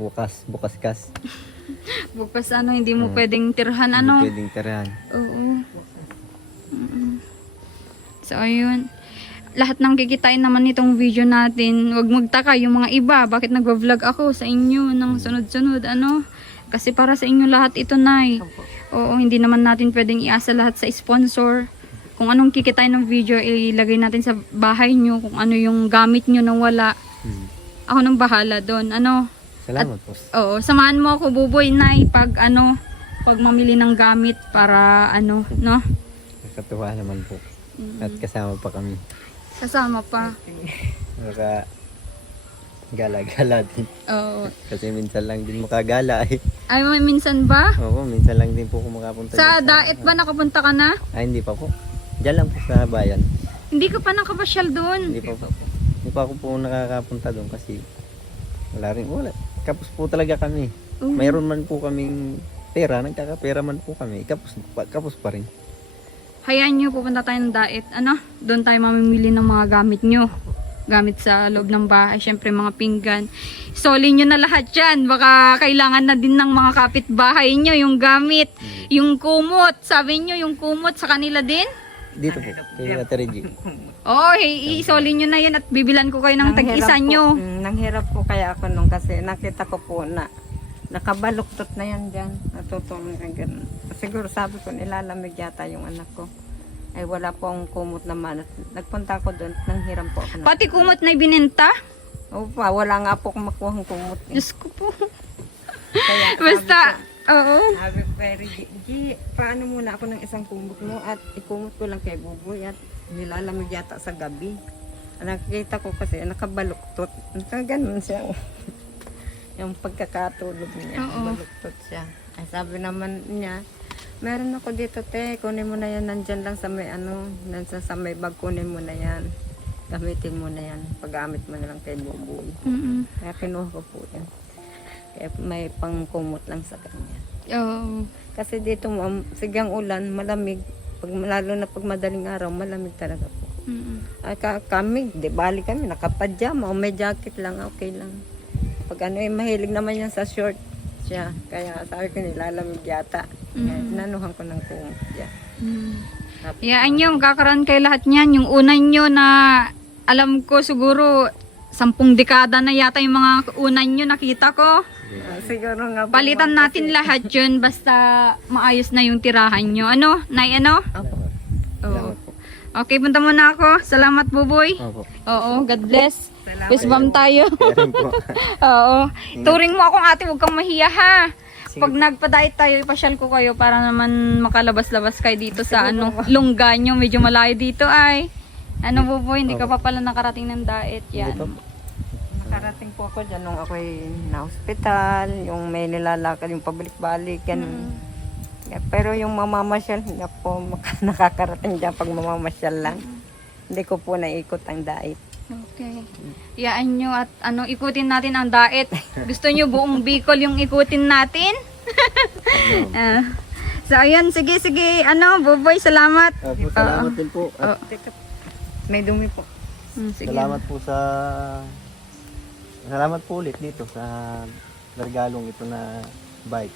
Bukas kas. Bukas ano, hindi mo pwedeng tirhan ano. Hindi pwedeng tirahan. Oo. Mm-mm. So, ayun. Lahat ng kikitain naman nitong video natin, huwag magtaka yung mga iba. Bakit nagwa-vlog ako sa inyo ng sunod-sunod, ano? Kasi para sa inyo lahat ito, Nay. Opo. Oo, hindi naman natin pwedeng iasa lahat sa sponsor. Kung anong kikitain ng video, ilagay natin sa bahay nyo. Kung ano yung gamit nyo na wala. Ako nang bahala doon. Ano? Salamat po. Oo, samahan mo ako, Buboy, Nay, pag mamili ng gamit para ano, no? Nakatuwa naman po. At kasama pa kami. Kasama pa. Naka gala-gala din. Oo. Kasi minsan lang din makagala eh. Ay, may minsan ba? Oo, minsan lang din po ako makapunta. Sa dyan Daet ba nakapunta ka na? Ay, hindi pa po. Diyan lang po sa bayan. Hindi ka pa nakapasyal doon. Hindi pa po. Hindi pa ako po nakakapunta doon kasi wala. Kapos po talaga kami. Mayroon man po kaming pera, nagkakapera man po kami. Kapos pa rin. Hayaan nyo, pupunta tayo ng Daet. Ano? Doon tayo mamimili ng mga gamit nyo. Gamit sa loob ng bahay. Siyempre, mga pinggan. Isoli nyo na lahat yan. Baka kailangan na din ng mga kapitbahay nyo yung gamit. Yung kumot. Sabi nyo, yung kumot sa kanila din? Dito po, kay Ate Reggie. Oo, isoli nyo na yan at bibilan ko kayo ng tag-isa nyo. Nanghirap po kaya ako nung kasi nakita ko po na nakabaluktot na yan dyan. Natutulong na ganun. Siguro sabi ko nilalamig yata yung anak ko. Ay wala po ang kumot naman. At nagpunta ko doon, nanghiram po ako. Pati kumot na ibinenta? Opa, wala nga po akong makuhang kumot. Eh. Diyos ko po. Kaya Basta, oo. sabi ko kay Reggie, G, paano muna ako ng isang kumot mo at ikumot ko lang kay Buboy at nilalamig yata sa gabi. Nakikita ko kasi nakabaluktot. Nakaganon siya. Yung pagkakatulog niya, Oo. baluktot siya. Ay sabi naman niya, meron ako dito te, kunin mo na yan, nandyan lang sa may nandyan sa may bag, kunin mo na yan. Gamitin mo na yan, paggamit mo na lang kay Buboy. Mm-mm. Kaya kinuha ko po yan. Kaya may pangkumot lang sa kanya. Oo. Kasi dito, sigang ulan, malamig. Lalo na pag madaling araw, malamig talaga po. Mm-mm. Ay, kami, di bali kami, nakapadyama o may jacket lang, okay lang. Pag mahilig naman yan sa short siya. Kaya sabi ko nilalamig yata. Kaya nanuhan ko ng kumot siya. Hayaan nyo, kakaroon kayo lahat niyan. Yung unan nyo na alam ko siguro 10 dekada na yata yung mga unan nyo nakita ko. Siguro nga po. Palitan natin lahat yun basta maayos na yung tirahan nyo. Ano? Nay, ano? Opo. Oo. Salamat po. Okay, punta muna ako. Salamat, Buboy. Opo. Oo, God bless. Salamat. Fist bump tayo. Kaya rin po. Oo. Turing mo akong ate, huwag kang mahiya ha. Sige. Pag nagpa-diet tayo, ipasyal ko kayo para naman makalabas-labas kayo dito sa lungga nyo. Medyo malayo dito ay. Ano, Buboy, hindi ka pa pala nakarating ng diet. Hindi pa Yan. po. Nakarating po ako dyan nung ako'y na-hospital, yung may nilalakad, yung pabalik-balik, yan. Pero yung mamamasyal, hindi po nakakarating dyan pag mamamasyal lang. Hindi ko po naikot ang diet. Okay. Iyaan nyo at ikutin natin ang diet. Gusto nyo buong Bicol yung ikutin natin? Ah. So, ayun. Sige. Buboy, salamat. Opo, salamat din po. At Teka, may dumi po. Sige. salamat po salamat po ulit dito sa regalong ito na bike.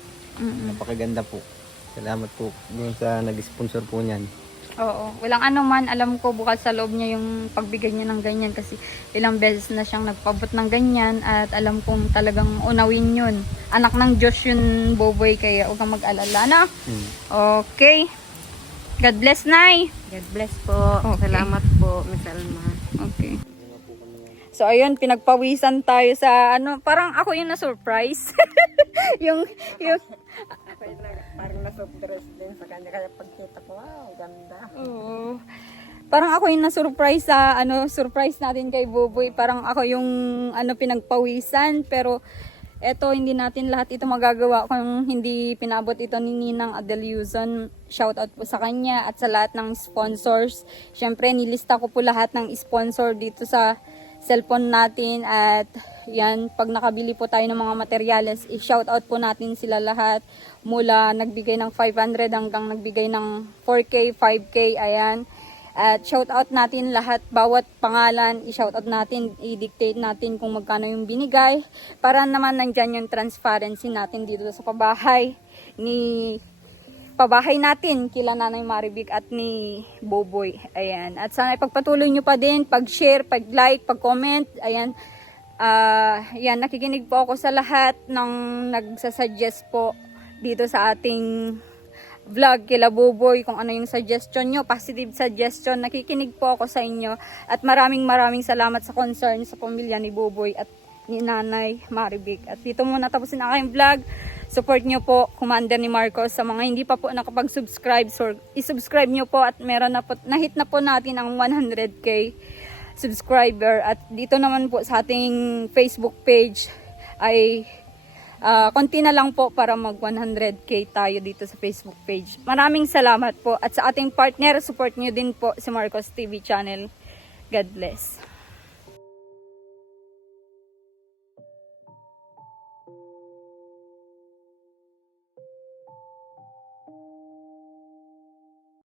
Napakaganda po. Salamat po dun sa nag-sponsor po niyan. Oo. Walang ano man. Alam ko bukal sa loob niya yung pagbigay niya ng ganyan kasi ilang beses na siyang nagpabot ng ganyan at alam kong talagang unawin yun. Anak ng Diyos yun, Buboy, kaya huwag kang mag-alala na. Okay. God bless, Nay. God bless po. Okay. Salamat po, Miss Alma. Okay. So ayun, pinagpawisan tayo sa parang ako yung na-surprise. yung Parang na-surprise din sa kanya, kaya pagkita ko, wow, ganda. Oo. Parang ako yung na-surprise sa surprise natin kay Buboy. Parang ako yung pinagpawisan, pero eto hindi natin lahat ito magagawa kung hindi pinabot ito ni Ninang Adeluzon. Shout out po sa kanya at sa lahat ng sponsors. Syempre nilista ko po lahat ng sponsor dito sa cellphone natin at yan, pag nakabili po tayo ng mga materyales, i-shout out po natin sila lahat mula nagbigay ng 500 hanggang nagbigay ng 4K, 5K, ayan. At shout out natin lahat, bawat pangalan, i-shout out natin, i-dictate natin kung magkano yung binigay para naman nandyan yung transparency natin dito sa pabahay natin kila Nanay Maribik at ni Buboy. Ayan. At sana ipagpatuloy nyo pa din, pag-share, pag-like, pag-comment. Ayan. Yan, nakikinig po ako sa lahat ng nagsasuggest po dito sa ating vlog kila Buboy, kung ano yung suggestion nyo, positive suggestion. Nakikinig po ako sa inyo. At maraming salamat sa concern sa pamilya ni Buboy at ni Nanay Maribik. At dito muna tapusin ang aking vlog. Support nyo po, Commander ni Marcos. Sa mga hindi pa po nakapag-subscribe, so i-subscribe nyo po at meron na po, nahit na po natin ang 100k subscriber. At dito naman po sa ating Facebook page ay konti na lang po para mag 100k tayo dito sa Facebook page. Maraming salamat po. At sa ating partner, support nyo din po si Marcos TV channel. God bless.